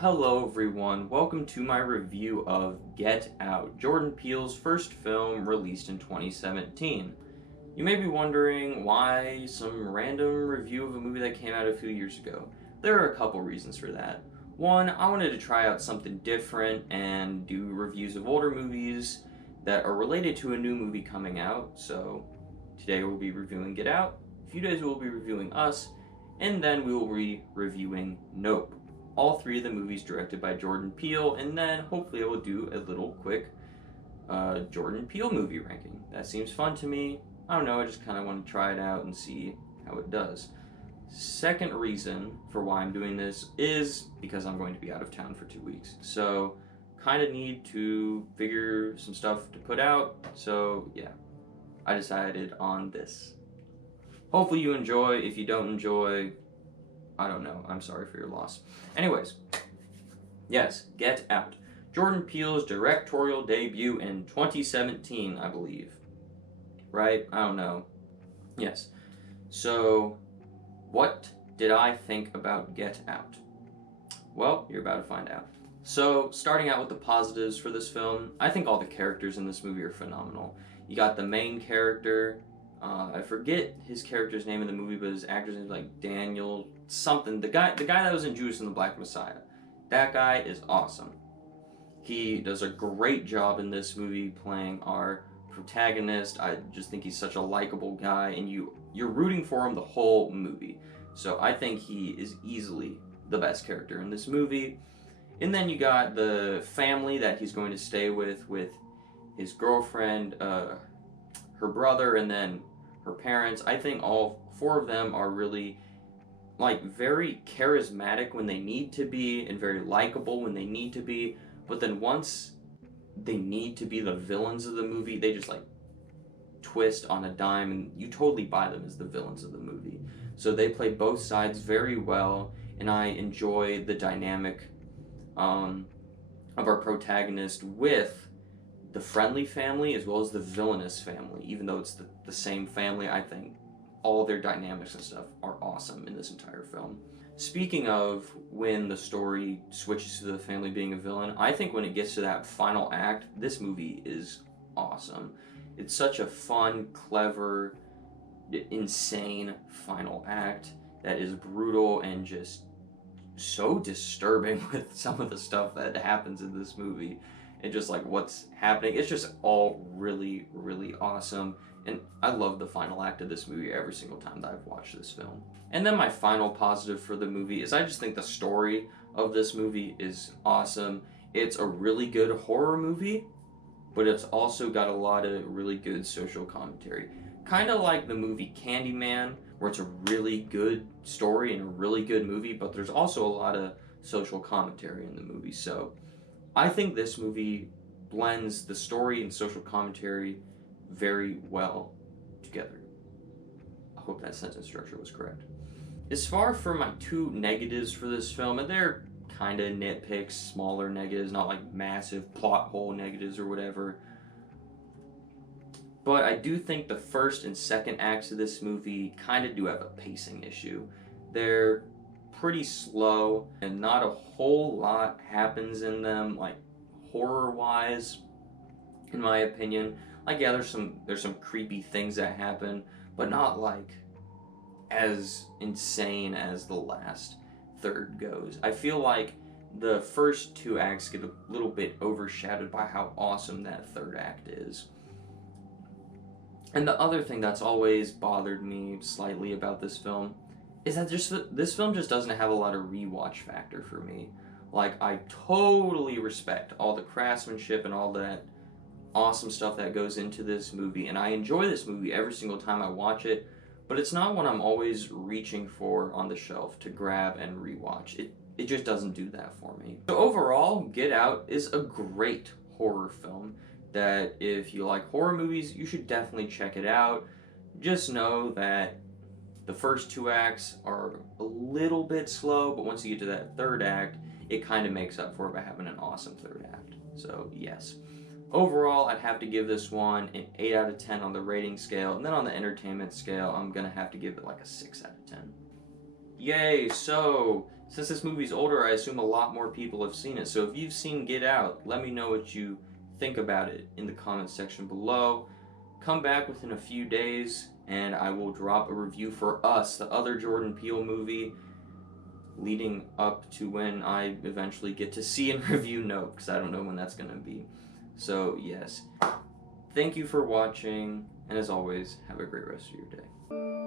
Hello everyone. Welcome to my review of Get Out, Jordan Peele's first film released in 2017. You may be wondering why some random review of a movie that came out a few years ago. There are a couple reasons for that. One, I wanted to try out something different and do reviews of older movies that are related to a new movie coming out. So today we'll be reviewing Get Out, a few days we'll be reviewing Us, and then we will be reviewing Nope. All three of the movies directed by Jordan Peele, and then hopefully I will do a little quick Jordan Peele movie ranking. That seems fun to me. I don't know, I just kind of want to try it out and see how it does. Second reason for why I'm doing this is because I'm going to be out of town for 2 weeks. So, kind of need to figure some stuff to put out. So, yeah, I decided on this. Hopefully you enjoy. If you don't enjoy, I don't know. I'm sorry for your loss. Anyways, yes, Get Out. Jordan Peele's directorial debut in 2017, I believe. Right? I don't know. Yes. So, what did I think about Get Out? Well, you're about to find out. So, starting out with the positives for this film, I think all the characters in this movie are phenomenal. You got the main character, I forget his character's name in the movie, but his actor's name is like Daniel something. The guy that was in Judas and the Black Messiah. That guy is awesome. He does a great job in this movie playing our protagonist. I just think he's such a likable guy, and you're rooting for him the whole movie. So I think he is easily the best character in this movie. And then you got the family that he's going to stay with his girlfriend, her brother, and then her parents. I think all four of them are really very charismatic when they need to be and very likable when they need to be, but then once they need to be the villains of the movie, they just twist on a dime and you totally buy them as the villains of the movie. So they play both sides very well, and I enjoy the dynamic of our protagonist with the friendly family as well as the villainous family. Even though it's the same family, I think all their dynamics and stuff are awesome in this entire film. Speaking of when the story switches to the family being a villain, I think when it gets to that final act, this movie is awesome. It's such a fun, clever, insane final act that is brutal and just so disturbing with some of the stuff that happens in this movie. And just what's happening. It's just all really, really awesome. And I love the final act of this movie every single time that I've watched this film. And then my final positive for the movie is I just think the story of this movie is awesome. It's a really good horror movie, but it's also got a lot of really good social commentary. Kind of like the movie Candyman, where it's a really good story and a really good movie, but there's also a lot of social commentary in the movie. So I think this movie blends the story and social commentary very well together. I hope that sentence structure was correct. As far for my two negatives for this film, and they're kind of nitpicks, smaller negatives, not massive plot hole negatives or whatever, but I do think the first and second acts of this movie kind of do have a pacing issue. They're pretty slow, and not a whole lot happens in them, horror-wise, in my opinion. Yeah, there's some creepy things that happen, but not as insane as the last third goes. I feel like the first two acts get a little bit overshadowed by how awesome that third act is. And the other thing that's always bothered me slightly about this film is that this film just doesn't have a lot of rewatch factor for me. I totally respect all the craftsmanship and all that awesome stuff that goes into this movie, and I enjoy this movie every single time I watch it, but it's not one I'm always reaching for on the shelf to grab and rewatch. It just doesn't do that for me. So overall, Get Out is a great horror film that if you like horror movies, you should definitely check it out. Just know that the first two acts are a little bit slow, but once you get to that third act, it kind of makes up for it by having an awesome third act. So, yes. Overall, I'd have to give this one an 8 out of 10 on the rating scale, and then on the entertainment scale, I'm going to have to give it a 6 out of 10. Yay, so Since this movie's older, I assume a lot more people have seen it. So if you've seen Get Out, let me know what you think about it in the comments section below. Come back within a few days and I will drop a review for Us, the other Jordan Peele movie, leading up to when I eventually get to see and review Nope, because I don't know when that's going to be. So yes, thank you for watching, and as always, have a great rest of your day.